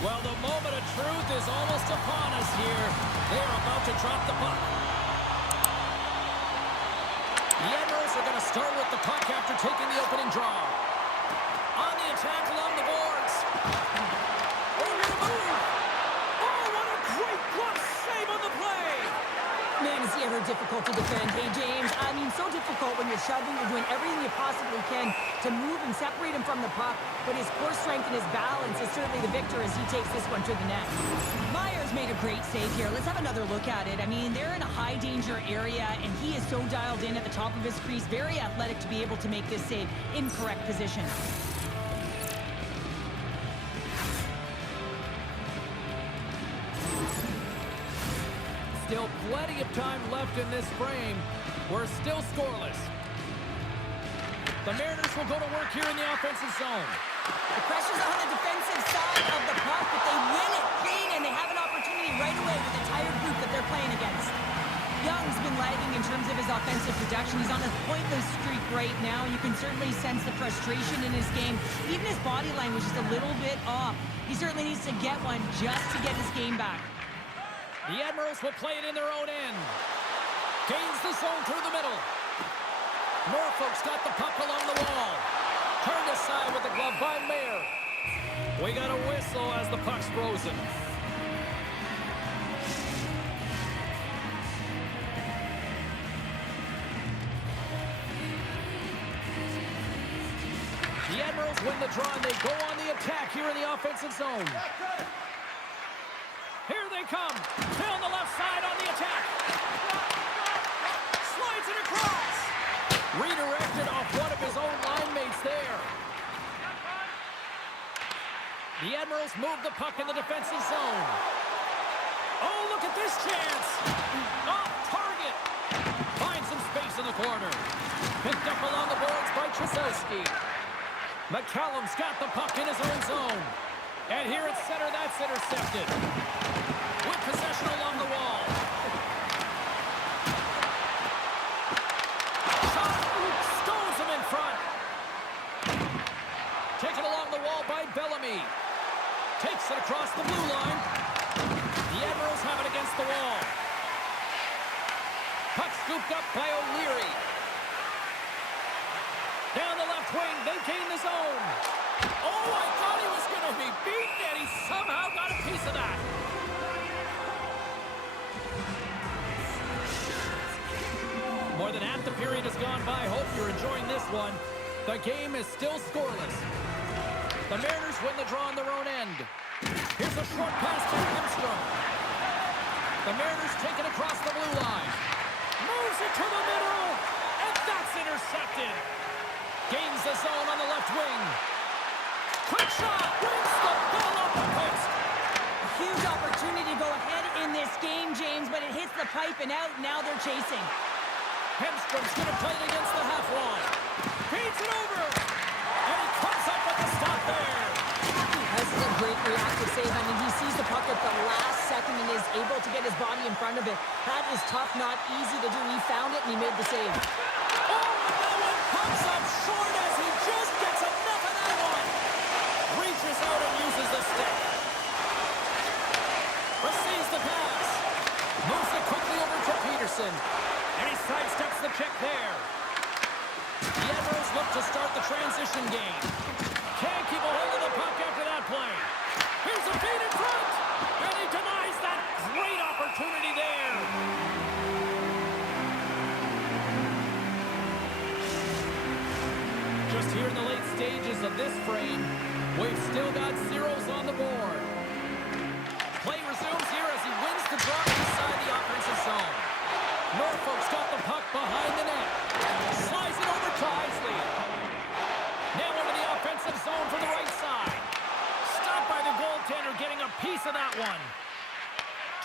Well, the moment of truth is almost upon us here. They're about to drop the puck. The Admirals are going to start with the puck after taking the opening draw. On the attack along the boards. Over the move. Oh, what a great glove save on the play. Man, is he ever difficult to defend. Hey, James, I mean, so difficult when you're shoving, you're doing everything you possibly can to move and separate him from the puck, but his core strength and his balance is certainly the victor as he takes this one to the net. Myers made a great save here. Let's have another look at it. I mean, they're in a high-danger area, and he is so dialed in at the top of his crease, very athletic to be able to make this save in correct position. Still plenty of time left in this frame. We're still scoreless. The Mariners will go to work here in the offensive zone. The pressure's on the defensive side of the puck, but they win it clean, and they have an opportunity right away with the tired group that they're playing against. Young's been lagging in terms of his offensive production. He's on a pointless streak right now. You can certainly sense the frustration in his game. Even his body language is a little bit off. He certainly needs to get one just to get his game back. The Admirals will play it in their own end. Gains the zone through the middle. Norfolk's got the puck along the wall. Turned aside with the glove by Mayer. We got a whistle as the puck's frozen. The Admirals win the draw and they go on the attack here in the offensive zone. Here they come. Down the left side on the attack. Slides it across. Redirected off one of his own line mates there. The Admirals move the puck in the defensive zone. Oh, look at this chance. Off target. Finds some space in the corner. Picked up along the boards by Chyzowski. McCallum's got the puck in his own zone. And here at center, that's intercepted. With possession along the wall. Shot! Stones him in front. Taken along the wall by Bellamy. Takes it across the blue line. The Admirals have it against the wall. Puck scooped up by O'Leary. Down the left wing, they gain the zone. Oh, I thought he was going to be beaten, and he somehow got a piece of that. More than half the period has gone by. Hope you're enjoying this one. The game is still scoreless. The Mariners win the draw on their own end. Here's a short pass to Hemstrom. The Mariners take it across the blue line. Moves it to the middle, and that's intercepted. Gains the zone on the left wing. Quick shot! Wins the ball off the post! A huge opportunity to go ahead in this game, James, but it hits the pipe and out. Now they're chasing. Hemstrom's going to play it against the half wall. Feeds it over! And he comes up with the stop there! This is a great reactive save. I mean, he sees the puck at the last second and is able to get his body in front of it. That is tough, not easy to do. He found it and he made the save. Oh, and that one comes up short as he just gets enough of that one. Reaches out and uses the stick. Receives the pass. Moves it quickly over to Peterson. And he sidesteps the check there. The Admirals look to start the transition game. Can't keep a hold of the puck after that play. Here's a feed in front. And he denies that great opportunity there. Just here in the late stages of this frame, we've still got zeros on the board. Play resumes here as he wins the draw inside the offensive zone. Norfolk's got the puck behind the net. Slides it over to Isley. Now into the offensive zone from the right side. Stopped by the goaltender, getting a piece of that one.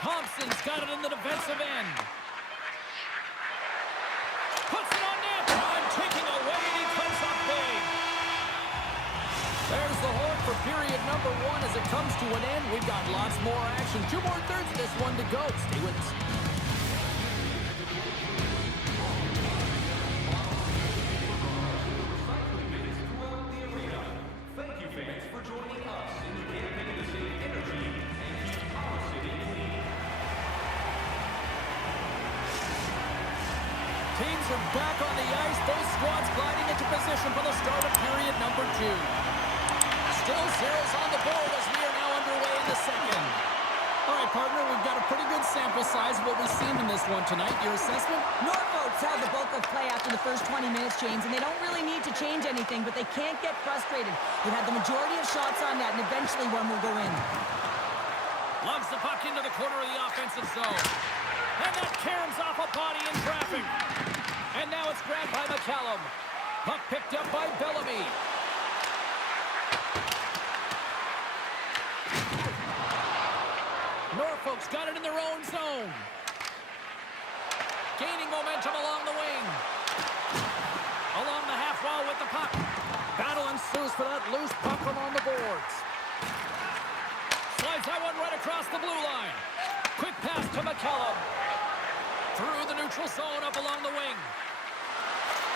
Thompson's got it in the defensive end. Puts it on net. Time ticking away, and he comes up big. There's the horn for period number 1 as it comes to an end. We've got lots more action. 2 more thirds of this one to go. Stay with us. Thank you, fans, for joining us in the Campaign to Save Energy are back on the ice. Both squads gliding into position for the start of period number 2. Still zeros on the board as we are now underway in the second. All right, partner, we've got a pretty good sample size of what we've seen in this one tonight. Your assessment? Norfolk's held the bulk of play after the first 20 minutes, James, and they don't really need to change anything, but they can't get frustrated. They've had the majority of shots on net, and eventually one will go in. Lugs the puck into the corner of the offensive zone. And that caroms off a body in traffic. And now it's grabbed by McCallum. Puck picked up by Bellamy. Norfolk's got it in their own zone. Gaining momentum along the wing. Along the half wall with the puck. Battle ensues for that loose puck along the boards. Slides that one right across the blue line. Quick pass to McCallum. Through the neutral zone up along the wing.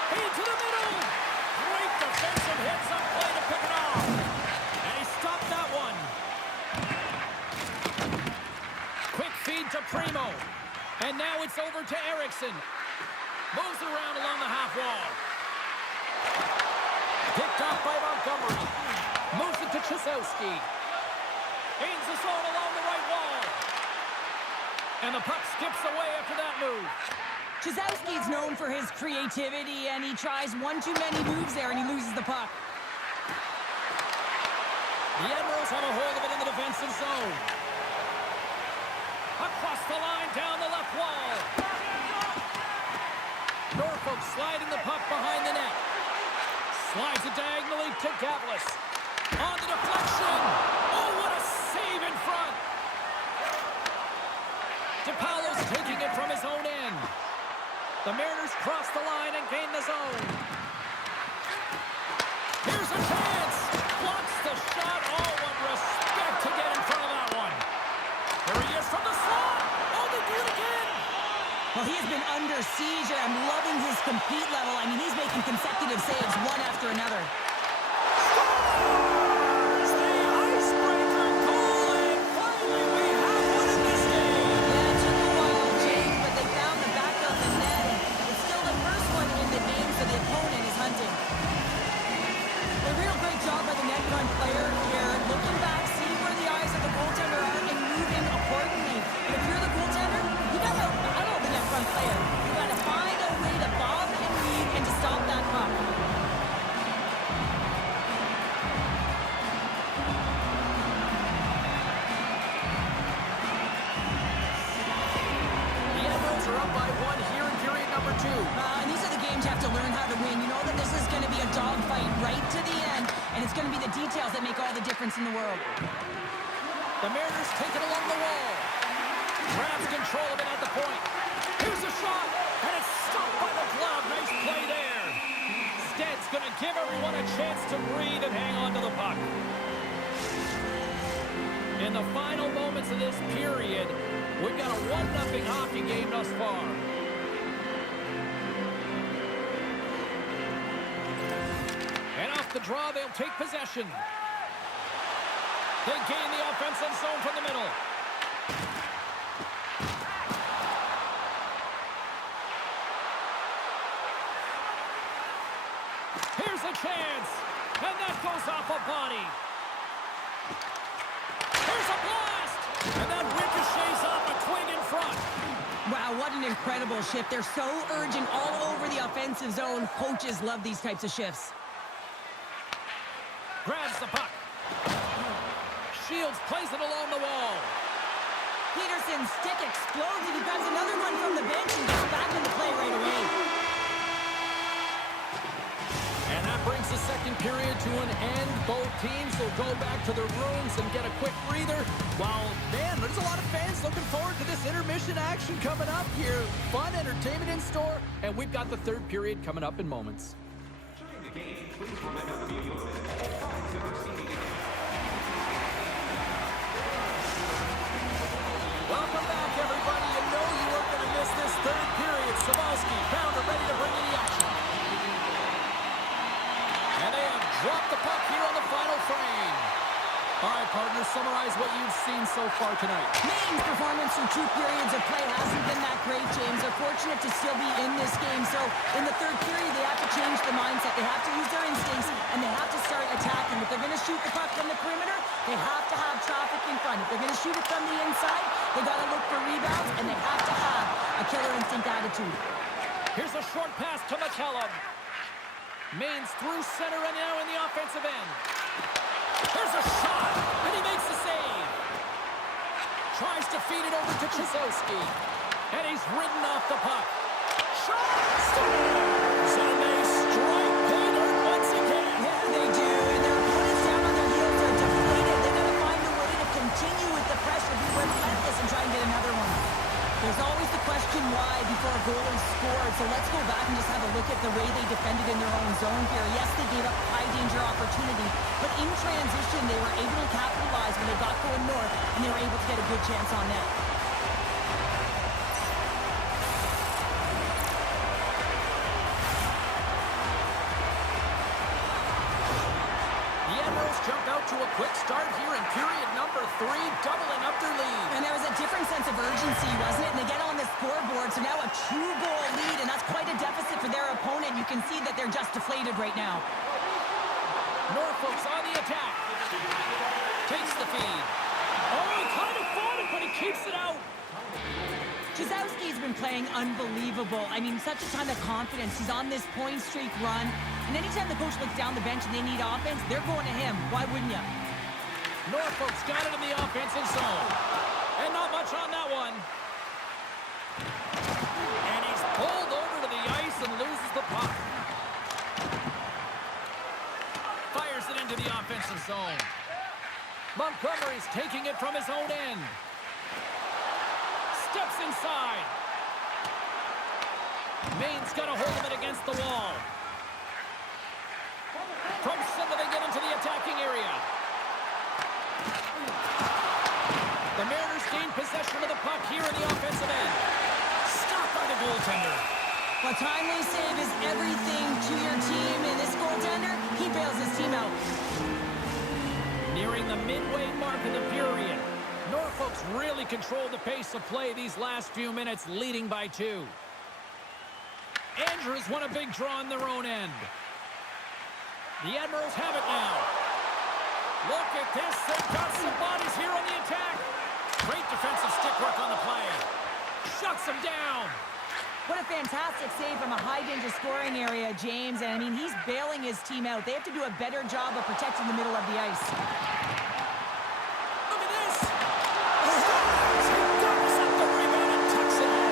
Into the middle. Great defensive hits up play to pick it off. And he stopped that one. Quick feed to Primo. And now it's over to Erickson. Moves around along the half wall. Picked off by Montgomery. Moves it to Chyzowski. Gains the zone along the right wall. And the puck skips away after that move. Chyzowski's known for his creativity, and he tries one too many moves there, and he loses the puck. The Admirals have a hold of it in the defensive zone. Across the line, down the left wall. Norfolk sliding the puck behind the net. Slides it diagonally to Gavlis. On the deflection. Oh, what a save in front. DePaulo's taking it from his own end. The Mariners cross the line and gain the zone. Here's a chance. Blocks the shot. Oh, what respect to get in front of that one. Here he is from the slot. Oh, they do it again. Well, he has been under siege, and I'm loving his compete level. I mean, he's making consecutive saves one after another. It's the icebreaker goal, and finally we have one in this game. Yeah, it took a while, James, but they found the back of the net, and it's still the first one in the game, so the opponent is hunting. A real great job by the net front player here. Looking back, see where the eyes of the goaltender are, and moving accordingly. And if you're the goaltender, you got to battle the net front player. You got to find a way to bob and weave and to stop that puck. The Admirals are up by 1 here in period number 2. And these are the games you have to learn how to win. You know that this is going to be a dogfight right to the end, and it's going to be the details that make all the difference in the world. The Mariners take it along the wall. Grabs control of it at the point. Here's a shot, and it's stopped by the glove. Nice play there. Stead's going to give everyone a chance to breathe and hang on to the puck. In the final moments of this period, we've got a 1-0 hockey game thus far. And off the draw, they'll take possession. They gain the offensive zone from the middle. Here's a chance. And that goes off a body. Here's a blast. And that ricochets off a twig in front. Wow, what an incredible shift. They're so urgent all over the offensive zone. Coaches love these types of shifts. Grabs the puck. Shields plays it along the wall. Peterson's stick explodes, and he grabs another one from the bench and gets back into play right away. And that brings the second period to an end. Both teams will go back to their rooms and get a quick breather. While, man, there's a lot of fans looking forward to this intermission action coming up here. Fun entertainment in store, and we've got the third period coming up in moments. Welcome back, everybody. You know you weren't going to miss this third period. Chyzowski found it, ready to bring in the action. And they have dropped the puck here on the final frame. All right, partner, summarize what you've seen so far tonight. Maine's performance through 2 periods of play hasn't been that great, James. They're fortunate to still be in this game. So in the 3rd period, they have to change the mindset. They have to use their instincts, and they have to start attacking. If they're going to shoot the puck from the perimeter, they have to have traffic in front. If they're going to shoot it from the inside, they got to look for rebounds, and they have to have a killer instinct attitude. Here's a short pass to McCallum. Maine's through center and now in the offensive end. There's a shot, and he makes the save. Tries to feed it over to Chyzowski, and he's ridden off the puck. Shot! Scores! And they strike pay dirt once again. Yeah, they do, and their opponents down on their heels are deflated. They got to find a way to continue with the pressure, be relentless, and try and get another one. There's always the question why before a goal is scored, so let's go back and just have a look at the way they defended in their own zone here. Yes, they gave up a high-danger opportunity, but in transition, they were able to capitalize when they got going north, and they were able to get a good chance on net. Jumped out to a quick start here in period number 3, doubling up their lead. And there was a different sense of urgency, wasn't it? And they get on the scoreboard, so now a 2-goal lead, and that's quite a deficit for their opponent. You can see that they're just deflated right now. Norfolk's on the attack. Takes the feed. Oh, he kind of fought it, but he keeps it out. Chyzowski's been playing unbelievable. I mean, such a ton of confidence. He's on this point streak run. And anytime the coach looks down the bench and they need offense, they're going to him. Why wouldn't you? Norfolk's got it in the offensive zone. And not much on that one. And he's pulled over to the ice and loses the puck. Fires it into the offensive zone. Montgomery's taking it from his own end. Steps inside. Maine's got a hold of it against the wall. From center, they get into the attacking area. The Mariners gain possession of the puck here in the offensive end. Stopped by the goaltender. A timely save is everything to your team, and this goaltender, he bails his team out. Nearing the midway mark of the period. Norfolk's really controlled the pace of play these last few minutes, leading by 2. Andrews won a big draw on their own end. The Admirals have it now. Look at this. They've got some bodies here on the attack. Great defensive stick work on the play. Shuts them down. What a fantastic save from a high-danger scoring area, James. And, I mean, he's bailing his team out. They have to do a better job of protecting the middle of the ice. Look at this. He dumps up the rebound and tucks it in.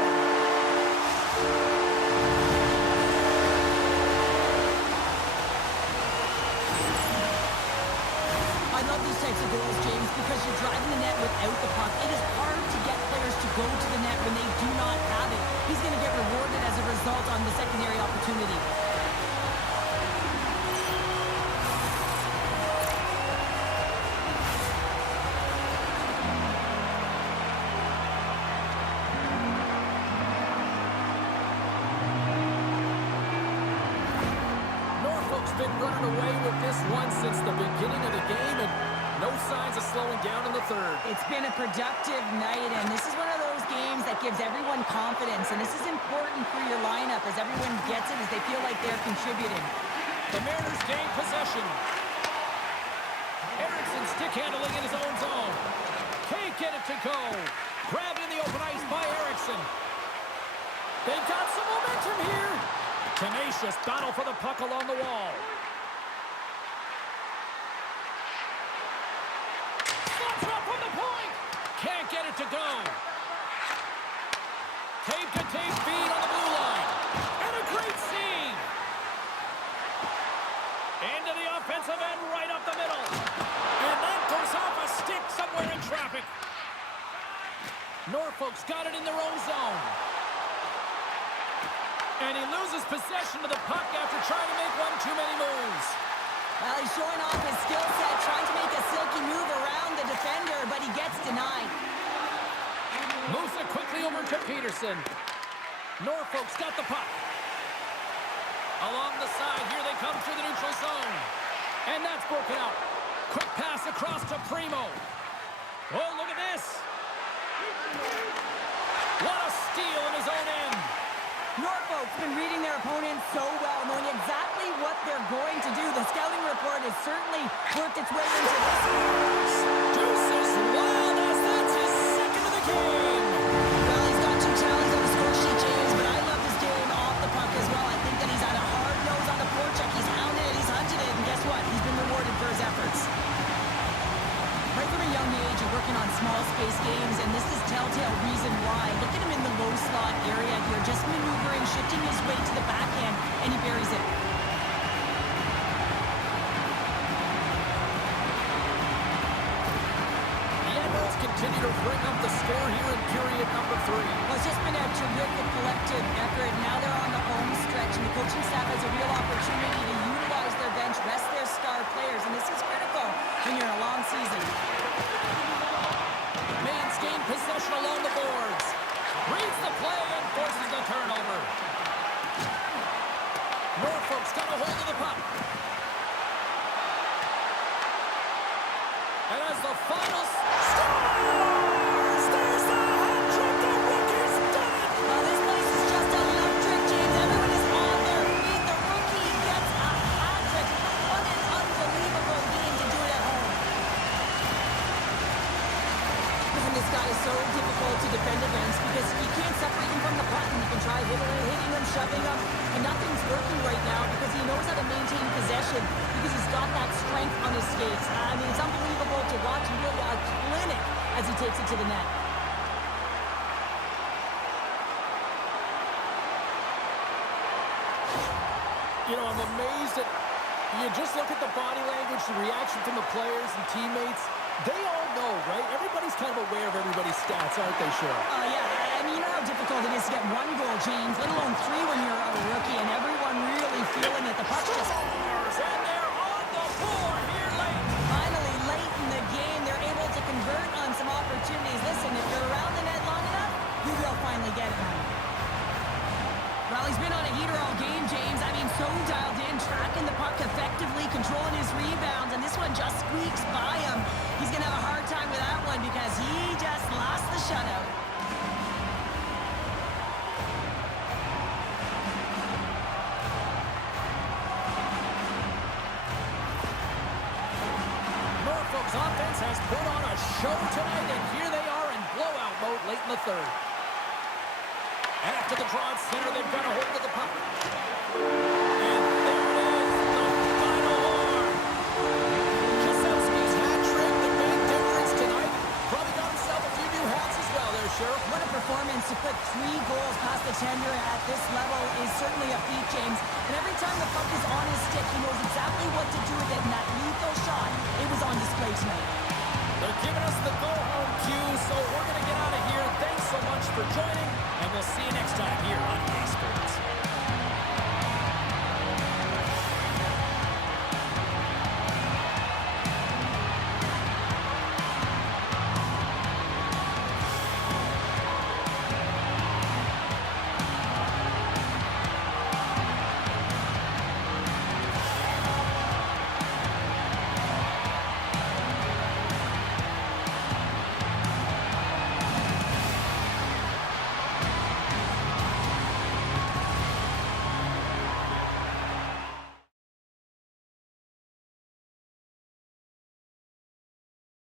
I love these types of goals, James, because you're driving the net without the puck. It is hard to get players to go to the net when they do not have it. He's going to get rewarded as a result on the secondary opportunity. Norfolk's been running away with this one since the beginning of the game, and no signs of slowing down in the 3rd. It's been a productive night, and this is one of those games that gives everyone confidence, and this is important for your lineup as everyone gets it, as they feel like they're contributing. The Mariners gain possession. Erickson stick handling in his own zone. Can't get it to go. Grabbed in the open ice by Erickson. They've got some momentum here. Tenacious battle for the puck along the wall. Slots up from the point. Can't get it to go. Tape-to-tape feed on the blue line. And a great save. Into the offensive end, right up the middle. And that goes off a stick somewhere in traffic. Norfolk's got it in their own zone. And he loses possession of the puck after trying to make one too many moves. Well, he's showing off his skill set, trying to make a silky move around the defender, but he gets denied. Moves it quickly over to Peterson. Norfolk's got the puck. Along the side, here they come through the neutral zone. And that's broken out. Quick pass across to Priest. Oh, look at this. What a steal in his own end. Norfolk's been reading their opponents so well, knowing exactly what they're going to do. The scouting report has certainly worked its way into this. Deuces wild as that's his second of the game. Well, he's got 2 talents on the score sheet, James, but I love his game off the puck as well. I think that he's had a hard nose on the forecheck. He's hounded it, he's hunted it, and guess what? He's been rewarded for his efforts. Right from a young age, you're working on small space games, and this is telltale reason why. Look at him in the low slot area here, just maneuvering, shifting his way to the backhand, and he buries it. The Admirals continue to bring up the score here in period number 3. Well, it's just been a terrific collective effort. Now they're on the home stretch, and the coaching staff has a real opportunity to utilize their bench, rest their star players, and this is critical when you're in a long season. Maine's gained possession along the boards. Reads the play and forces the turnover. Norfolk's got a hold of the puck. And as the final scores, there's the hat trick. The rookie's done it. Well, this place is just electric, James. Everyone is on their feet. The rookie gets a hat trick. What an unbelievable game to do it at home. And this guy is so difficult to defend against because you can't separate him from the puck, and you can try hitting him, shoving him, and nothing's working right now because he knows how to maintain possession because he's got that strength on his skates. I mean, it's unbelievable to watch. He really a clinic as he takes it to the net. You know, I'm amazed at, you just look at the body language, the reaction from the players and teammates. They all know, right? Everybody's kind of aware of everybody's stats, aren't they, sure? Yeah, I mean, you know how difficult it is to get 1 goal, James, let alone 3 when you're a rookie, and everyone really feeling it. The puck's just... And they're on the board here late. Finally, late in the game, they're able to convert on some opportunities. Listen, if you're around the net long enough, you will finally get it home. Well, he's been on a heater all game, James. I mean, so dialed in, tracking the puck effectively, controlling his rebounds, and this one just squeaks by him. He's going to have a hard time with that one because he just lost the shutout. Norfolk's offense has put on a show tonight, and here they are in blowout mode late in the third. And after the draw at center, they've got a hold of the puck. And there it is, the final horn. Chyzowski's hat trick, the big difference tonight. Probably got himself a few new hats as well there, Sheriff. What a performance to put 3 goals past the tender at this level is certainly a feat, James. And every time the puck is on his stick, he knows exactly what to do with it, and that lethal shot, it was on display tonight. They're giving us the go-home cue, so we're going to get out of here. Thanks so much for joining, and we'll see you next time here on EA Sports.